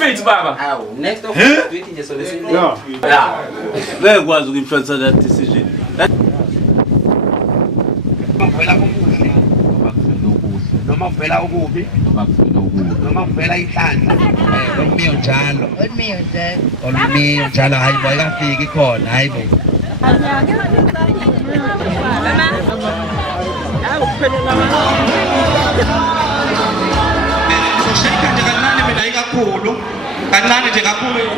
streets baba. Awu next of street nje so lesi. Yeah. Ngeke kwazi uku-influence that decision. Noma uvela ukubi noma uvela inhlanhla olumiyo njalo olumiyo njalo hayi boy kafiki khona hayi bo Shayika nje kancane mina ikakhulu kancane nje kakhulu